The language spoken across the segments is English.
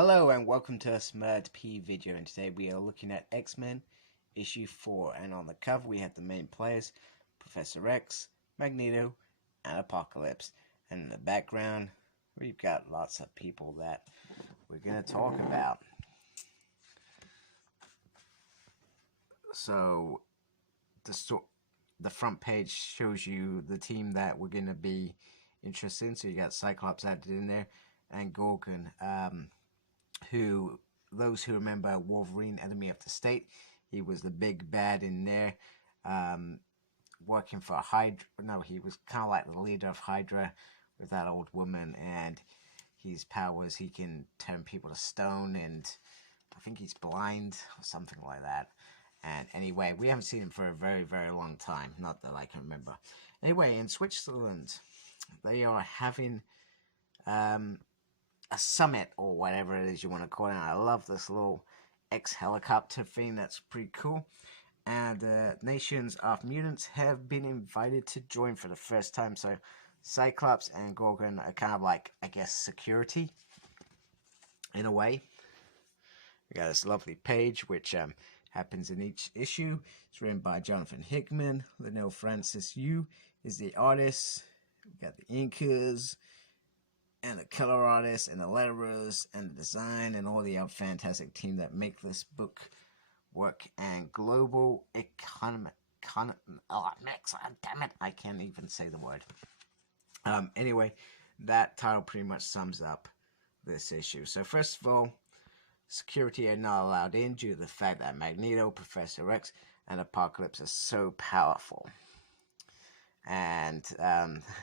Hello and welcome to a Smurd P video, and today we are looking at X-Men issue 4, and on the cover we have the main players, Professor X, Magneto, and Apocalypse, and in the background we've got lots of people that we're going to talk about. So the front page shows you the team that we're going to be interested in, so you got Cyclops added in there, and Gorgon, who, those who remember Wolverine, Enemy of the State, he was the big bad in there, working for Hydra. No, he was kind of like the leader of Hydra with that old woman, and his powers, he can turn people to stone, and I think he's blind or something like that. And anyway, we haven't seen him for a very, very long time, not that I can remember. Anyway, in Switzerland, they are having a summit or whatever it is you want to call it. And I love this little X-helicopter thing. That's pretty cool. And nations of mutants have been invited to join for the first time. So Cyclops and Gorgon are kind of like, I guess, security in a way. We got this lovely page which happens in each issue. It's written by Jonathan Hickman. Lionel Francis Yu is the artist. We got the inkers and the color artists and the letterers and the design and all the other fantastic team that make this book work. And global economic damn it, I can't even say the word. Anyway, that title pretty much sums up this issue. So first of all, security are not allowed in due to the fact that Magneto, Professor X, and Apocalypse are so powerful. And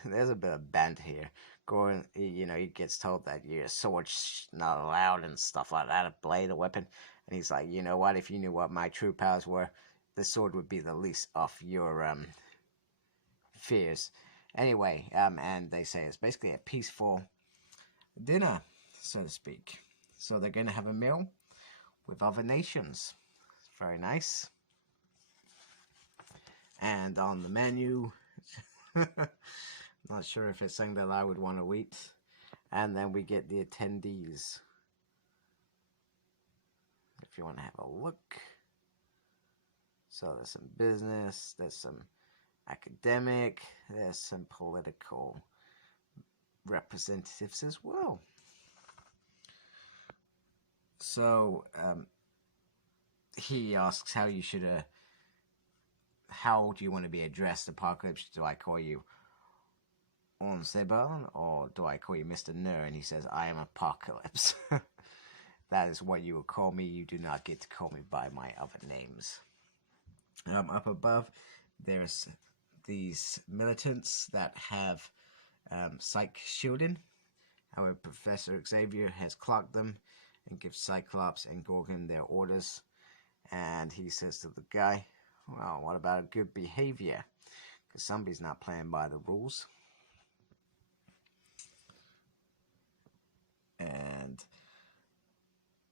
there's a bit of banter here. Gordon, he gets told that your sword's not allowed and stuff like that, a blade, a weapon. And he's like, you know what, if you knew what my true powers were, the sword would be the least of your fears. Anyway, and they say it's basically a peaceful dinner, so to speak. So they're going to have a meal with other nations. Very nice. And on the menu, not sure if it's something that I would want to eat. And then we get the attendees. If you want to have a look. So there's some business, there's some academic, there's some political representatives as well. So he asks how you should how do you want to be addressed, Apocalypse? Do I call you On Seban, or do I call you Mr. Nur? And he says, I am Apocalypse. That is what you will call me. You do not get to call me by my other names. Up above, there's these militants that have psych shielding. However, Professor Xavier has clocked them and gives Cyclops and Gorgon their orders. And he says to the guy, well, what about good behavior? Because somebody's not playing by the rules. And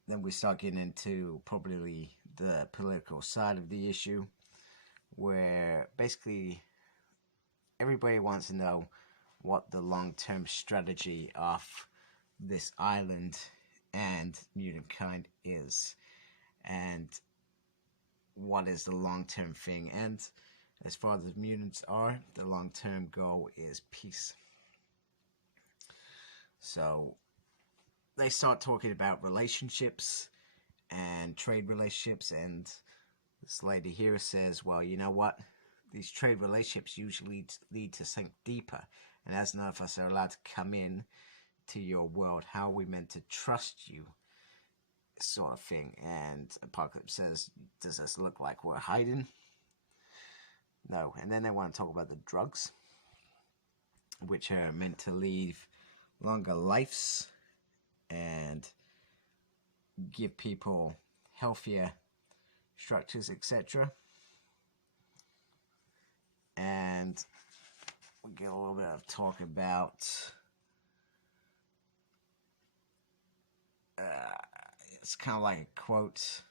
then we start getting into probably the political side of the issue, where basically everybody wants to know what the long-term strategy of this island and mutant kind is, and what is the long-term thing. And as far as the mutants are, the long-term goal is peace. So they start talking about relationships and trade relationships, and this lady here says, well, you know what, these trade relationships usually lead to something deeper, and as none of us are allowed to come in to your world, how are we meant to trust you, sort of thing. And Apocalypse says, does this look like we're hiding? No. And then they want to talk about the drugs, which are meant to lead longer lives and give people healthier structures, etc. And we get a little bit of talk about it's kind of like a quote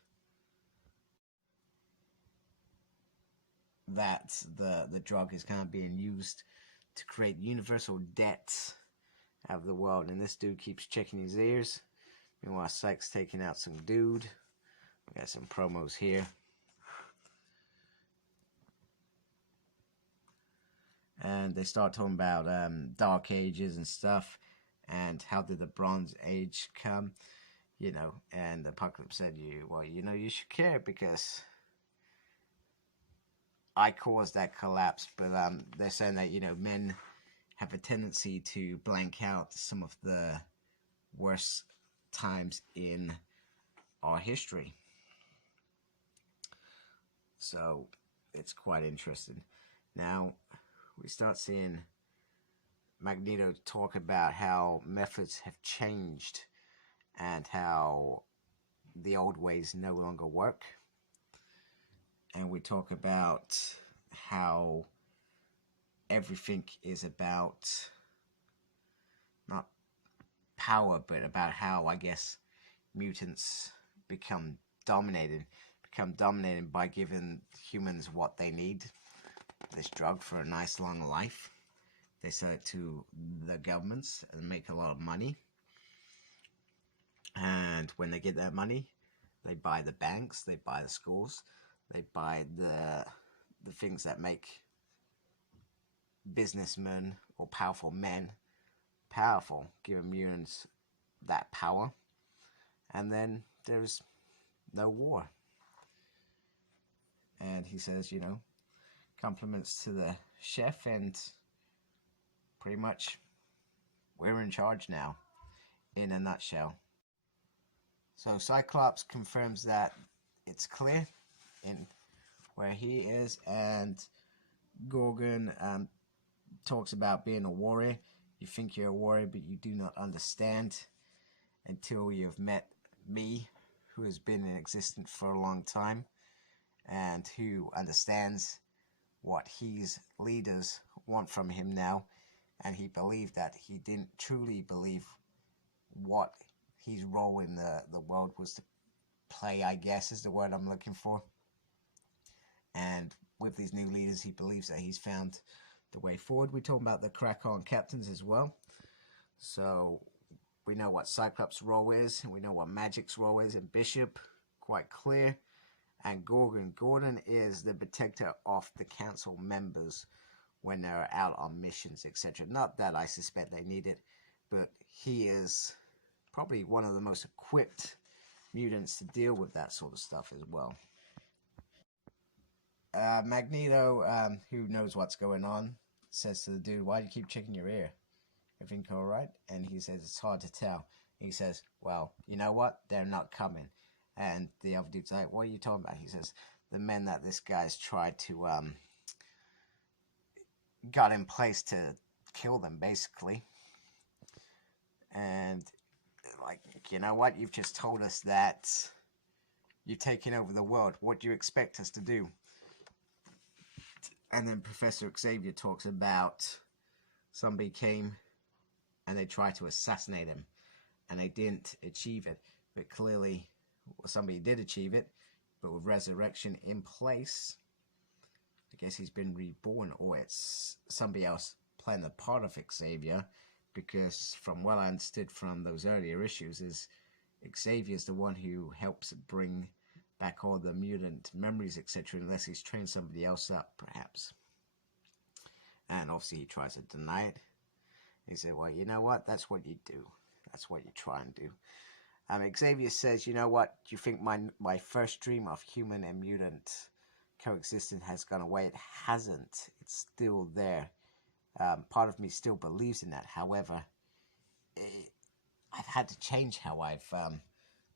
that the drug is kind of being used to create universal debt out of the world, and this dude keeps checking his ears Meanwhile, Psyche's taking out some dude. We got some promos here. And they start talking about Dark Ages and stuff, and how did the Bronze Age come, you know. And Apocalypse said, well, you know, you should care because I caused that collapse. But they're saying that, you know, men have a tendency to blank out some of the worst times in our history. So it's quite interesting. Now we start seeing Magneto talk about how methods have changed and how the old ways no longer work. And we talk about how everything is about not power, but about how, I guess, mutants become dominated by giving humans what they need, this drug for a nice long life. They sell it to the governments and make a lot of money. And when they get that money, they buy the banks, they buy the schools, they buy the things that make businessmen or powerful men powerful, give mutants that power, and then there's no war. And he says, you know, compliments to the chef, and pretty much we're in charge now, in a nutshell. So Cyclops confirms that it's clear in where he is, and Gorgon talks about being a warrior. You think you're a warrior, but you do not understand until you've met me, who has been in existence for a long time, and who understands what his leaders want from him now. And he believed that he didn't truly believe what his role in the world was to play, I guess is the word I'm looking for. And with these new leaders, he believes that he's found the way forward. We're talking about the crack-on captains as well. So we know what Cyclops' role is, and we know what Magic's role is, and Bishop, quite clear. And Gordon is the protector of the council members when they're out on missions, etc. Not that I suspect they need it, but he is probably one of the most equipped mutants to deal with that sort of stuff as well. Magneto, who knows what's going on, says to the dude, why do you keep checking your ear? Everything all right? And he says, it's hard to tell. He says, well, you know what? They're not coming. And the other dude's like, what are you talking about? He says, the men that this guy's tried to, got in place to kill them, basically. And, like, you know what? You've just told us that you're taking over the world. What do you expect us to do? And then Professor Xavier talks about somebody came and they tried to assassinate him, and they didn't achieve it. But clearly, somebody did achieve it, but with resurrection in place, I guess he's been reborn, or it's somebody else playing the part of Xavier, because from what I understood from those earlier issues is Xavier's the one who helps bring back all the mutant memories, etc., unless he's trained somebody else up, perhaps. And obviously he tries to deny it. He said, well, you know what? That's what you do. That's what you try and do. Xavier says, you know what? Do you think my first dream of human and mutant coexistence has gone away? It hasn't. It's still there. Part of me still believes in that. However, I've had to change how I've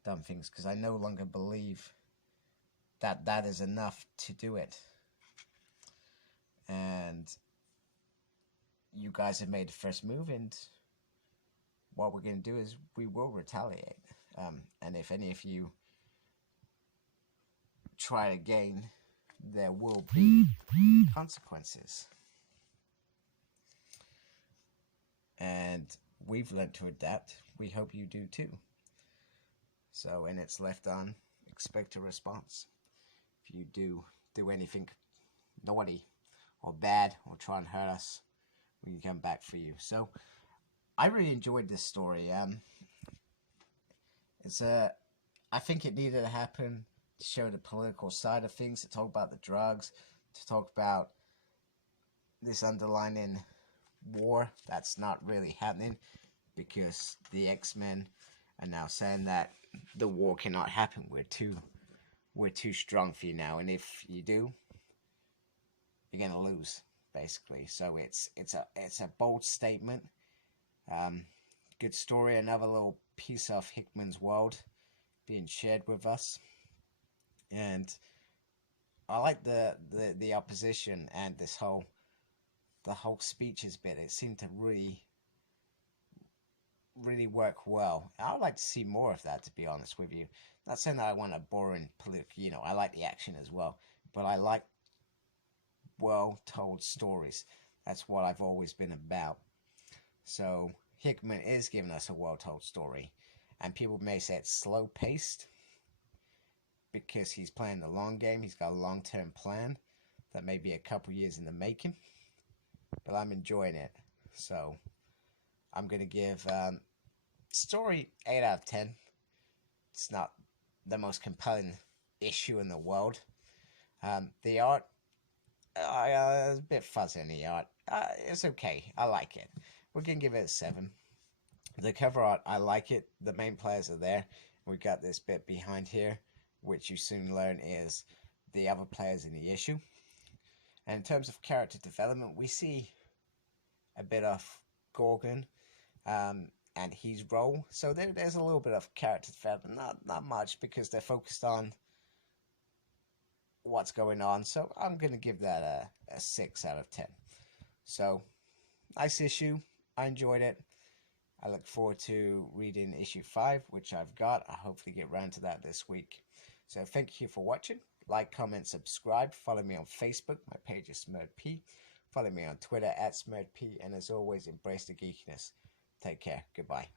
done things, because I no longer believe that that is enough to do it. And you guys have made the first move, and what we're going to do is we will retaliate. And if any of you try again, there will be consequences. And we've learned to adapt. We hope you do too. So, and it's left on, expect a response. If you do anything naughty or bad or try and hurt us, we can come back for you. So I really enjoyed this story. I think it needed to happen to show the political side of things, to talk about the drugs, to talk about this underlying war that's not really happening, because the X-Men are now saying that the war cannot happen. We're too strong for you now, and if you do, you're gonna lose, basically. So it's a bold statement. Good story. Another little piece of Hickman's world being shared with us, and I like the opposition and the whole speeches bit. It seemed to really work well. I would like to see more of that, to be honest with you. Not saying that I want a boring political, I like the action as well, but I like well told stories. That's what I've always been about. So Hickman is giving us a well told story, and people may say it's slow paced because he's playing the long game. He's got a long term plan that may be a couple years in the making, but I'm enjoying it. So I'm gonna give story 8 out of 10. It's not the most compelling issue in the world. The art, it's a bit fuzzy in the art. It's okay. I like it. We're gonna give it a 7. The cover art, I like it. The main players are there. We've got this bit behind here, which you soon learn is the other players in the issue. And in terms of character development, we see a bit of Gorgon and his role. So there's a little bit of character development, not much, because they're focused on what's going on. So I'm going to give that a 6 out of 10. So, nice issue. I enjoyed it. I look forward to reading issue 5, which I've got. I'll hopefully get around to that this week. So thank you for watching. Like, comment, subscribe. Follow me on Facebook. My page is SmurtP. Follow me on Twitter @SmurtP. And as always, embrace the geekiness. Take care. Goodbye.